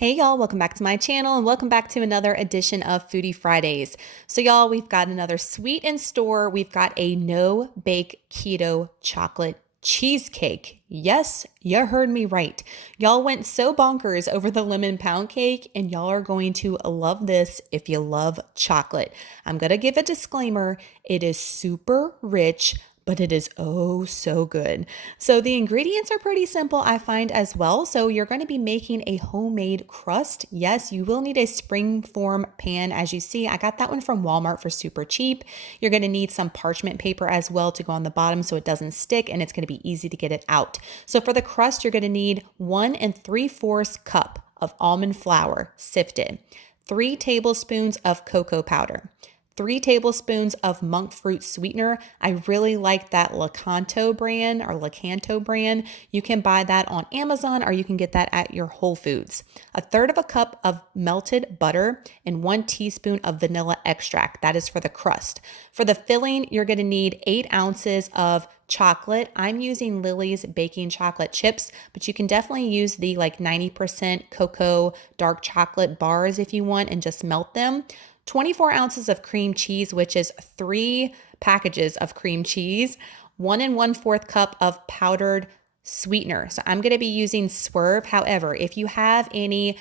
Hey y'all, welcome back to my channel and welcome back to another edition of Foodie Fridays. So y'all, we've got another sweet in store. We've got a no-bake keto chocolate cheesecake. Yes, you heard me right. Y'all went so bonkers over the lemon pound cake and y'all are going to love this if you love chocolate. I'm going to give a disclaimer. It is super rich, but it is oh so good. So the ingredients are pretty simple, I find as well. So you're going to be making a homemade crust. Yes, you will need a Springform pan. As you see, I got that one from Walmart for super cheap. You're going to need some parchment paper as well to go on the bottom so it doesn't stick and it's going to be easy to get it out. So for the crust, you're going to need 1 3/4 cup of almond flour sifted, 3 tablespoons of cocoa powder, 3 tablespoons of Monkfruit sweetener. I really like that Lakanto brand. You can buy that on Amazon or you can get that at your Whole Foods. 1/3 cup of melted butter and 1 teaspoon of vanilla extract. That is for the crust. For the filling, you're going to need 8 ounces of chocolate. I'm using Lily's baking chocolate chips, but you can definitely use the 90% cocoa dark chocolate bars if you want and just melt them. 24 ounces of cream cheese, which is 3 packages of cream cheese, 1 1/4 cup of powdered sweetener. So I'm going to be using Swerve. However, if you have any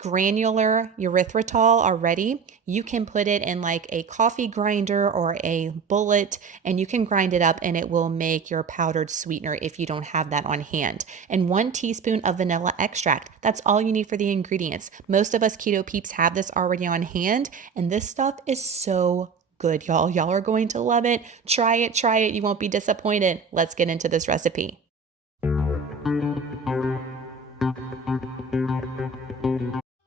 granular erythritol already, you can put it in a coffee grinder or a bullet and you can grind it up and it will make your powdered sweetener if you don't have that on hand. And 1 teaspoon of vanilla extract. That's all you need for the ingredients. Most of us keto peeps have this already on hand and this stuff is so good, y'all. Y'all are going to love it. Try it. You won't be disappointed. Let's get into this recipe.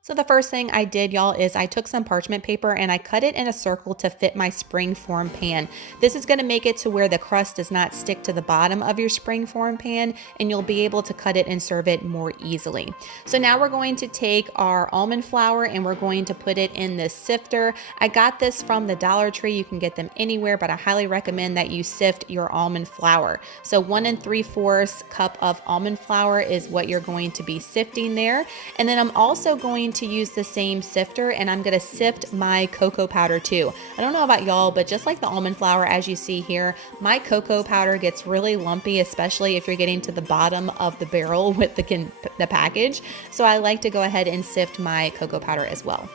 So the first thing I did, y'all, is I took some parchment paper and I cut it in a circle to fit my Springform pan. This is going to make it to where the crust does not stick to the bottom of your Springform pan and you'll be able to cut it and serve it more easily. So now we're going to take our almond flour and we're going to put it in this sifter. I got this from the Dollar Tree. You can get them anywhere, but I highly recommend that you sift your almond flour. So 1 3/4 cup of almond flour is what you're going to be sifting there. And then I'm also going to use the same sifter and I'm going to sift my cocoa powder too. I don't know about y'all, but just like the almond flour, as you see here, my cocoa powder gets really lumpy, especially if you're getting to the bottom of the barrel with the package. So I like to go ahead and sift my cocoa powder as well.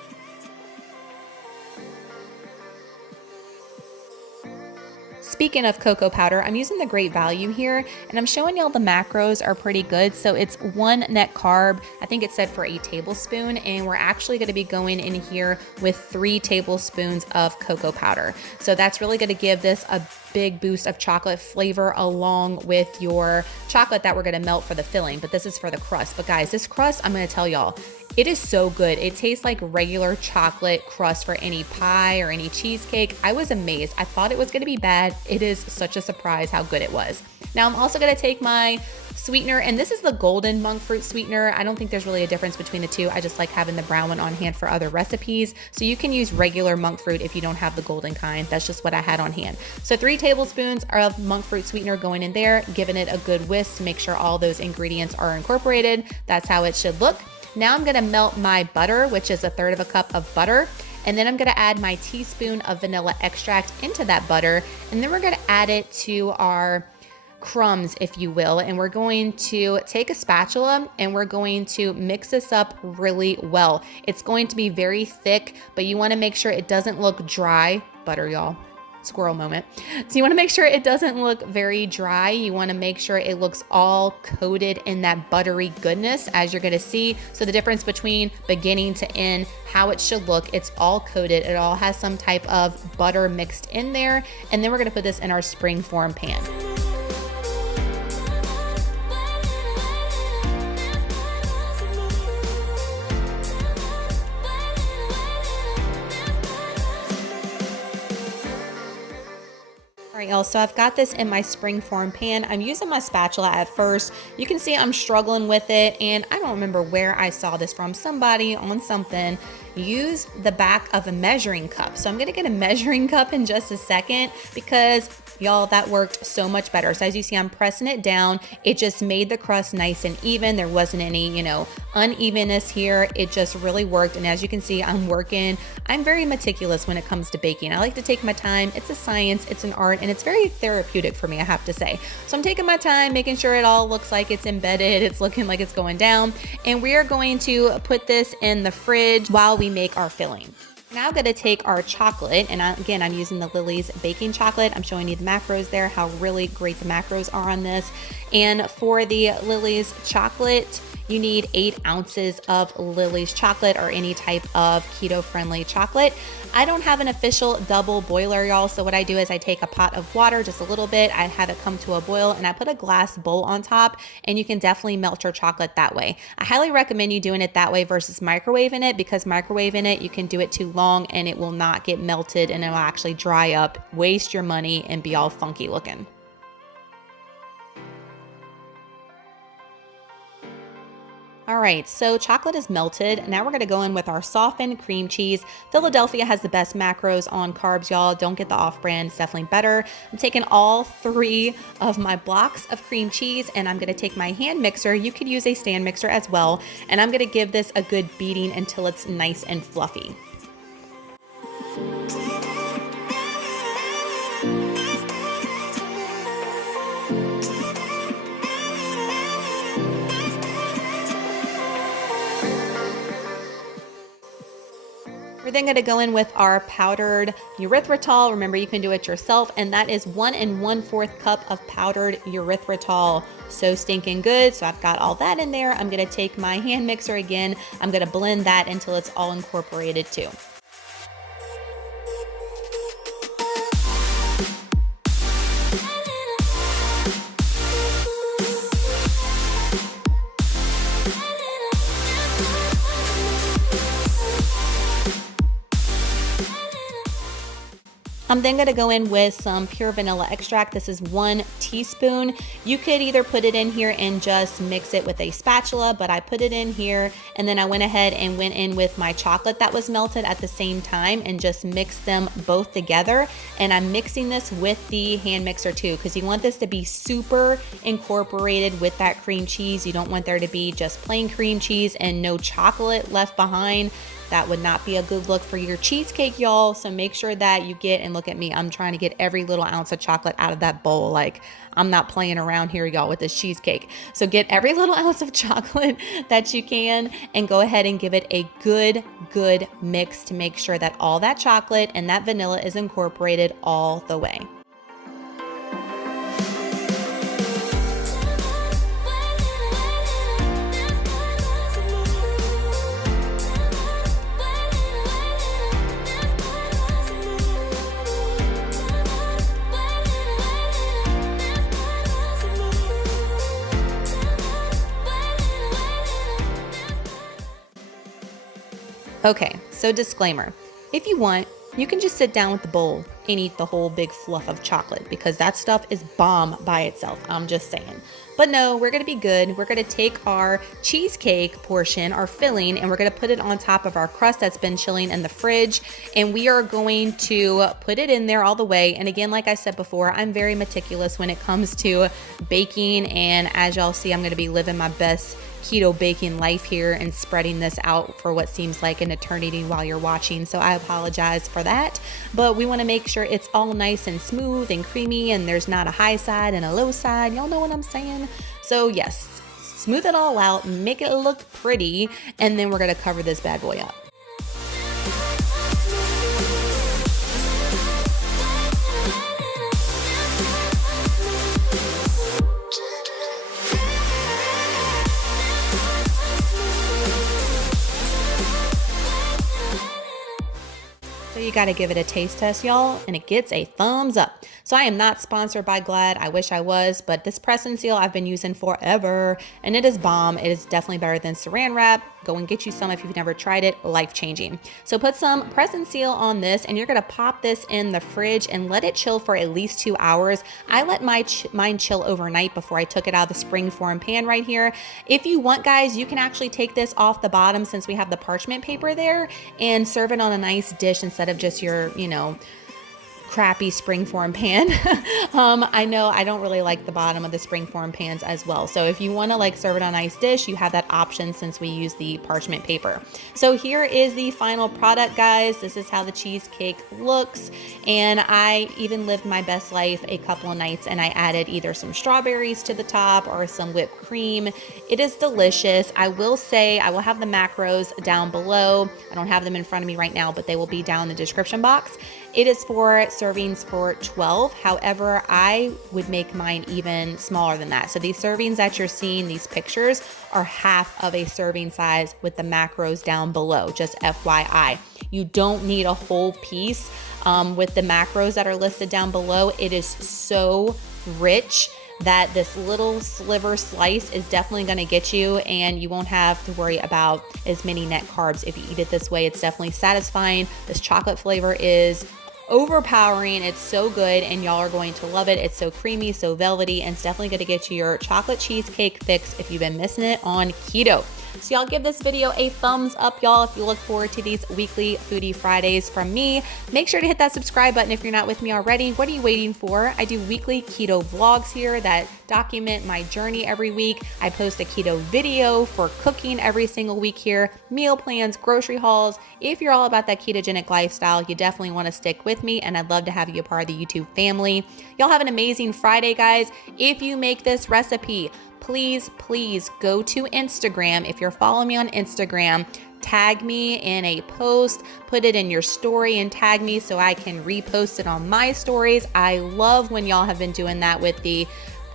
Speaking of cocoa powder, I'm using the Great Value here and I'm showing y'all the macros are pretty good. So it's 1 net carb. I think it said for a tablespoon and we're actually going to be going in here with 3 tablespoons of cocoa powder. So that's really going to give this a big boost of chocolate flavor along with your chocolate that we're going to melt for the filling, but this is for the crust. But guys, this crust, I'm going to tell y'all, it is so good. It tastes like regular chocolate crust for any pie or any cheesecake. I was amazed. I thought it was going to be bad. It is such a surprise how good it was. Now I'm also going to take my sweetener, and this is the golden monk fruit sweetener. I don't think there's really a difference between the two. I just like having the brown one on hand for other recipes. So you can use regular monk fruit if you don't have the golden kind. That's just what I had on hand. So 3 tablespoons of monk fruit sweetener going in there, giving it a good whisk to make sure all those ingredients are incorporated. That's how it should look. Now I'm going to melt my butter, which is 1/3 cup of butter. And then I'm going to add my teaspoon of vanilla extract into that butter. And then we're going to add it to our crumbs, if you will. And we're going to take a spatula and we're going to mix this up really well. It's going to be very thick, but you want to make sure it doesn't look dry. Butter, y'all. Squirrel moment. So you want to make sure it doesn't look very dry. You want to make sure it looks all coated in that buttery goodness, as you're going to see. So the difference between beginning to end, how it should look, it's all coated. It all has some type of butter mixed in there. And then we're going to put this in our Springform pan. All right, y'all, so I've got this in my Springform pan. I'm using my spatula at first. You can see I'm struggling with it, and I don't remember where I saw this from. Somebody on something use the back of a measuring cup. So I'm gonna get a measuring cup in just a second because y'all, that worked so much better. So as you see, I'm pressing it down. It just made the crust nice and even. There wasn't any, unevenness here. It just really worked. And as you can see, I'm very meticulous when it comes to baking. I like to take my time. It's a science, it's an art, and it's very therapeutic for me, I have to say. So I'm taking my time, making sure it all looks like it's embedded. It's looking like it's going down. And we are going to put this in the fridge while we make our filling. Now I'm going to take our chocolate, and again, I'm using the Lily's baking chocolate. I'm showing you the macros there, how really great the macros are on this. And for the Lily's chocolate, you need 8 ounces of Lily's chocolate or any type of keto-friendly chocolate. I don't have an official double boiler, y'all, so what I do is I take a pot of water, just a little bit, I have it come to a boil, and I put a glass bowl on top, and you can definitely melt your chocolate that way. I highly recommend you doing it that way versus microwaving it, because microwaving it, you can do it too long and it will not get melted and it will actually dry up, waste your money, and be all funky looking. All right, so chocolate is melted. Now we're gonna go in with our softened cream cheese. Philadelphia has the best macros on carbs, y'all. Don't get the off-brand, it's definitely better. I'm taking all 3 of my blocks of cream cheese, and I'm gonna take my hand mixer. You could use a stand mixer as well. And I'm gonna give this a good beating until it's nice and fluffy. We're then going to go in with our powdered erythritol. Remember, you can do it yourself, and that is 1 1/4 cup of powdered erythritol. So stinking good. So I've got all that in there. I'm going to take my hand mixer again. I'm going to blend that until it's all incorporated too. I'm then going to go in with some pure vanilla extract. This is 1 teaspoon. You could either put it in here and just mix it with a spatula, but I put it in here, and then I went ahead and went in with my chocolate that was melted at the same time and just mixed them both together. And I'm mixing this with the hand mixer too, because you want this to be super incorporated with that cream cheese. You don't want there to be just plain cream cheese and no chocolate left behind. That would not be a good look for your cheesecake, y'all. So make sure that you get, and look at me, I'm trying to get every little ounce of chocolate out of that bowl. Like, I'm not playing around here, y'all, with this cheesecake. So get every little ounce of chocolate that you can and go ahead and give it a good mix to make sure that all that chocolate and that vanilla is incorporated all the way. Okay, so disclaimer, if you want, you can just sit down with the bowl and eat the whole big fluff of chocolate, because that stuff is bomb by itself, I'm just saying. But no, we're gonna be good. We're gonna take our cheesecake portion, our filling, and we're gonna put it on top of our crust that's been chilling in the fridge. And we are going to put it in there all the way. And again, like I said before, I'm very meticulous when it comes to baking. And as y'all see, I'm gonna be living my best keto baking life here and spreading this out for what seems like an eternity while you're watching. So I apologize for that, but we want to make sure it's all nice and smooth and creamy and there's not a high side and a low side. Y'all know what I'm saying? So yes, smooth it all out, make it look pretty, and then we're going to cover this bad boy up. So you got to give it a taste test, y'all, and it gets a thumbs up. So I am not sponsored by Glad. I wish I was, but this press and seal I've been using forever, and it is bomb. It is definitely better than saran wrap. Go and get you some if you've never tried it. Life-changing. So put some press and seal on this, and you're going to pop this in the fridge and let it chill for at least 2 hours. I let mine chill overnight before I took it out of the Springform Pan right here. If you want, guys, you can actually take this off the bottom since we have the parchment paper there and serve it on a nice dish instead of just your, crappy Springform Pan. I know I don't really like the bottom of the Springform pans as well. So if you want to serve it on a nice dish, you have that option since we use the parchment paper. So here is the final product, guys. This is how the cheesecake looks. And I even lived my best life a couple of nights and I added either some strawberries to the top or some whipped cream. It is delicious. I will say I will have the macros down below. I don't have them in front of me right now, but they will be down in the description box. It is for servings for 12. However, I would make mine even smaller than that. So these servings that you're seeing, these pictures, are half of a serving size with the macros down below, just FYI. You don't need a whole piece with the macros that are listed down below. It is so rich that this little sliver slice is definitely going to get you, and you won't have to worry about as many net carbs if you eat it this way. It's definitely satisfying. This chocolate flavor is overpowering. It's so good and y'all are going to love it. It's so creamy, so velvety, and it's definitely going to get you your chocolate cheesecake fix if you've been missing it on keto. So y'all give this video a thumbs up, y'all, if you look forward to these weekly Foodie Fridays from me. Make sure to hit that subscribe button if you're not with me already. What are you waiting for? I do weekly keto vlogs here that document my journey every week. I post a keto video for cooking every single week here, meal plans, grocery hauls. If you're all about that ketogenic lifestyle, you definitely want to stick with me, and I'd love to have you a part of the YouTube family. Y'all have an amazing Friday, guys. If you make this recipe, please go to Instagram. If you're following me on Instagram, tag me in a post, put it in your story and tag me so I can repost it on my stories. I love when y'all have been doing that with the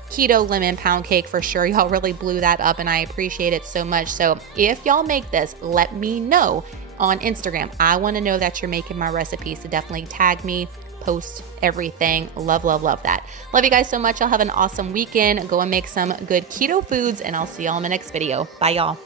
keto lemon pound cake for sure. Y'all really blew that up and I appreciate it so much. So if y'all make this, let me know on Instagram. I want to know that you're making my recipe. So definitely tag me, post everything. Love that. Love you guys so much. Y'all have an awesome weekend. Go and make some good keto foods and I'll see y'all in my next video. Bye y'all.